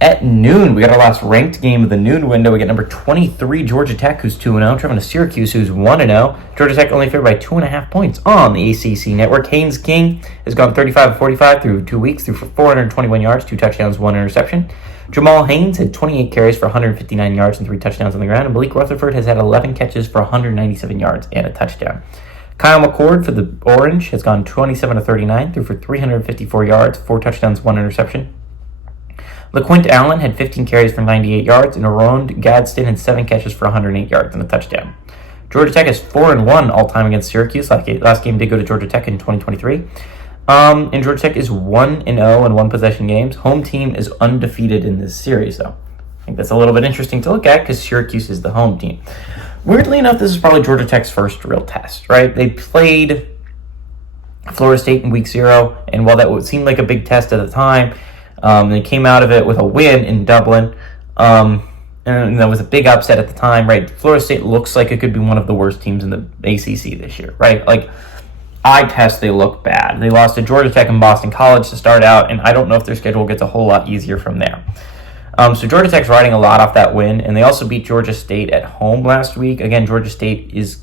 At noon, we got our last ranked game of the noon window. We got number 23, Georgia Tech, who's 2-0, traveling to Syracuse, who's 1-0. Georgia Tech only favored by 2.5 points on the ACC network. Haynes King has gone 35 of 45 through 2 weeks, threw for 421 yards, 2 touchdowns, 1 interception. Jamal Haynes had 28 carries for 159 yards and 3 touchdowns on the ground. And Malik Rutherford has had 11 catches for 197 yards and a touchdown. Kyle McCord for the Orange has gone 27 of 39, threw for 354 yards, 4 touchdowns, 1 interception. LaQuint Allen had 15 carries for 98 yards, and Arond Gadsden had 7 catches for 108 yards and a touchdown. Georgia Tech is 4-1 all-time against Syracuse. Last game did go to Georgia Tech in 2023. And Georgia Tech is 1-0 in one-possession games. Home team is undefeated in this series, though. I think that's a little bit interesting to look at because Syracuse is the home team. Weirdly enough, this is probably Georgia Tech's first real test, right? They played Florida State in week 0, and while that seemed like a big test at the time, they came out of it with a win in Dublin, and that was a big upset at the time, right? Florida State looks like it could be one of the worst teams in the ACC this year, right? Like, eye test, they look bad. They lost to Georgia Tech and Boston College to start out, and I don't know if their schedule gets a whole lot easier from there. So Georgia Tech's riding a lot off that win, and they also beat Georgia State at home last week. Again, Georgia State is,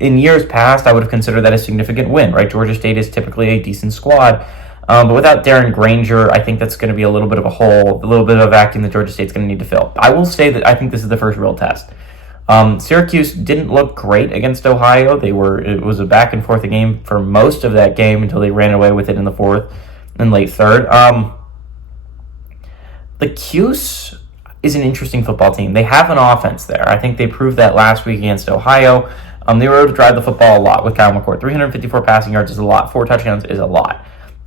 in years past, I would have considered that a significant win, right? Georgia State is typically a decent squad. But without Darren Granger, I think that's going to be a little bit of a hole, a little bit of vacuum that Georgia State's going to need to fill. I will say that I think this is the first real test. Syracuse didn't look great against Ohio. It was a back and forth game for most of that game until they ran away with it in the fourth and late third. The Cuse is an interesting football team. They have an offense there. I think they proved that last week against Ohio. They were able to drive the football a lot with Kyle McCord. 354 passing yards is a lot. 4 touchdowns is a lot.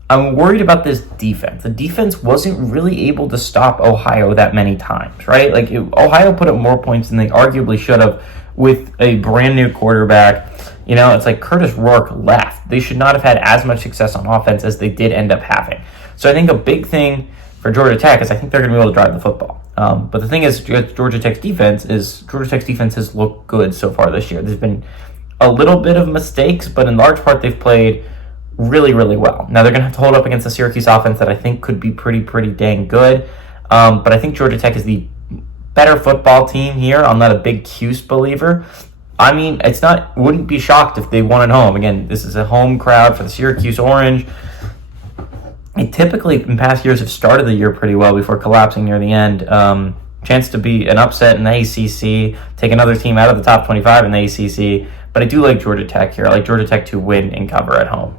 I'm worried about this defense. The defense wasn't really able to stop Ohio that many times, right? Like, Ohio put up more points than they arguably should have with a brand new quarterback. You know, it's like Curtis Rourke left. They should not have had as much success on offense as they did end up having. So I think a big thing for Georgia Tech is I think they're going to be able to drive the football. But the thing is, Georgia Tech's defense has looked good so far this year. There's been a little bit of mistakes, but in large part they've played really, really well. Now they're going to have to hold up against the Syracuse offense that I think could be pretty dang good. But I think Georgia Tech is the better football team here. I'm not a big Cuse believer. I mean, wouldn't be shocked if they won at home. Again, this is a home crowd for the Syracuse Orange. They typically, in past years, have started the year pretty well before collapsing near the end. Chance to be an upset in the ACC, take another team out of the top 25 in the ACC. But I do like Georgia Tech here. I like Georgia Tech to win and cover at home.